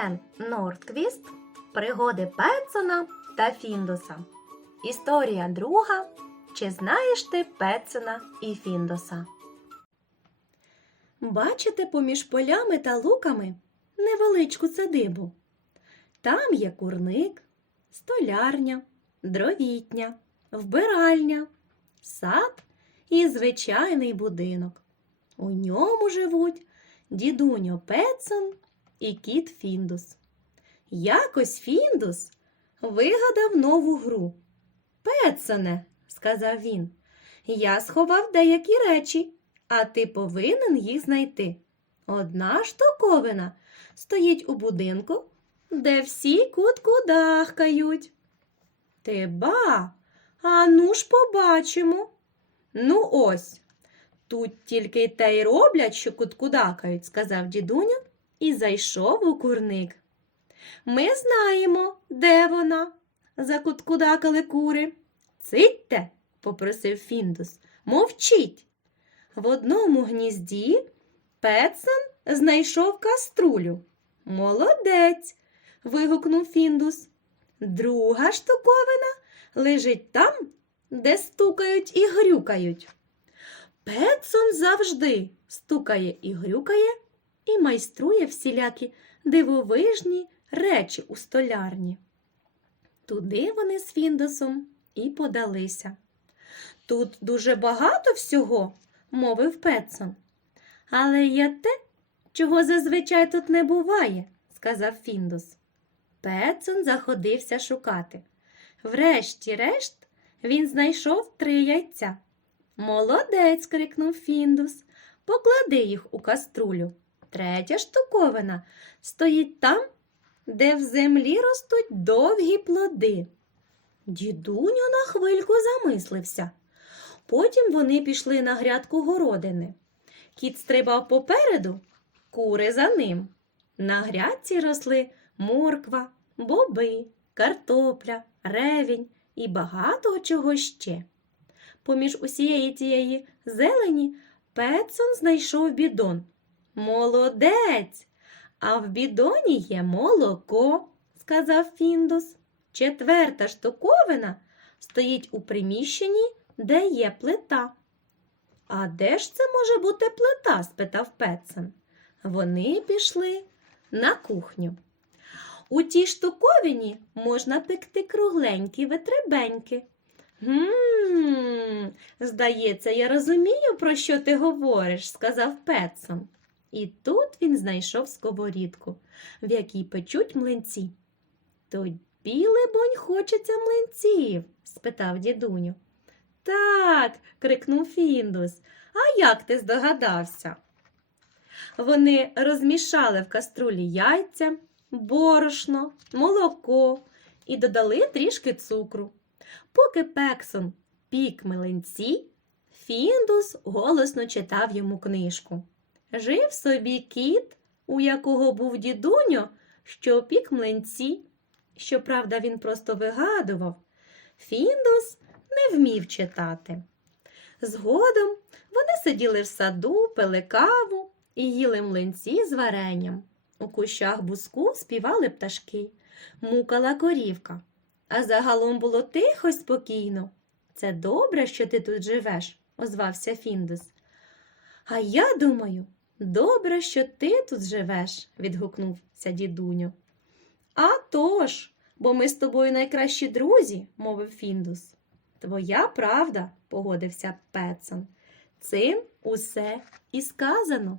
Наталь Нордквіст Пригоди Петсона та Фіндуса. Історія друга. Чи знаєш ти Петсона і Фіндуса? Бачите поміж полями та луками невеличку садибу. Там є курник, столярня, дровітня, вбиральня, сад і звичайний будинок. У ньому живуть дідуньо Петсон і кіт Фіндус. Якось Фіндус вигадав нову гру. Петсоне, сказав він, я сховав деякі речі, а ти повинен їх знайти. Одна штуковина стоїть у будинку, де всі кутку дахкають. Ти ба, а ну ж побачимо. Ну ось, тут тільки те й роблять, що куткудакають, сказав дідуня і зайшов у курник. Ми знаємо, де вона, закуткудакали кури. Цитьте, попросив Фіндус, мовчіть. В одному гнізді Петсон знайшов каструлю. Молодець. вигукнув Фіндус. Друга штуковина лежить там, де стукають і грюкають. Петсон завжди стукає і грюкає і майструє всілякі дивовижні речі у столярні. Туди вони з Фіндусом і подалися. Тут дуже багато всього, мовив Петсон. Але є те, чого зазвичай тут не буває, сказав Фіндус. Петсон заходився шукати. Врешті-решт він знайшов три яйця. Молодець, крикнув Фіндус. Поклади їх у каструлю. Третя штуковина стоїть там, де в землі ростуть довгі плоди. Дідуню на хвильку замислився. Потім вони пішли на грядку городини. Кіт стрибав попереду, кури за ним. На грядці росли морква, боби, картопля, ревінь і багато чого ще. Поміж усієї тієї зелені Петсон знайшов бідон. Молодець! А в бідоні є молоко, сказав Фіндус. Четверта штуковина стоїть у приміщенні, де є плита. А де ж це може бути плита? спитав Петсон. Вони пішли на кухню. У тій штуковині можна пекти кругленькі витребеньки. Гм, здається, я розумію, про що ти говориш, сказав Петсон. І тут він знайшов сковорідку, в якій печуть млинці. Тобі, либонь, хочеться млинців? спитав дідуню. Так, крикнув Фіндус. А як ти здогадався? Вони розмішали в каструлі яйця, борошно, молоко і додали трішки цукру. Поки Пексон пік млинці, Фіндус голосно читав йому книжку. Жив собі кіт, у якого був дідуньо, що пік млинці. Щоправда, він просто вигадував. Фіндус не вмів читати. Згодом вони сиділи в саду, пили каву і їли млинці з варенням. У кущах буску співали пташки, мукала корівка. А загалом було тихо й спокійно. Це добре, що ти тут живеш, озвався Фіндус. А я думаю, Добре, що ти тут живеш, відгукнувся дідуню. «А тож, бо ми з тобою найкращі друзі, мовив Фіндус. Твоя правда, погодився Петсон. Цим усе і сказано.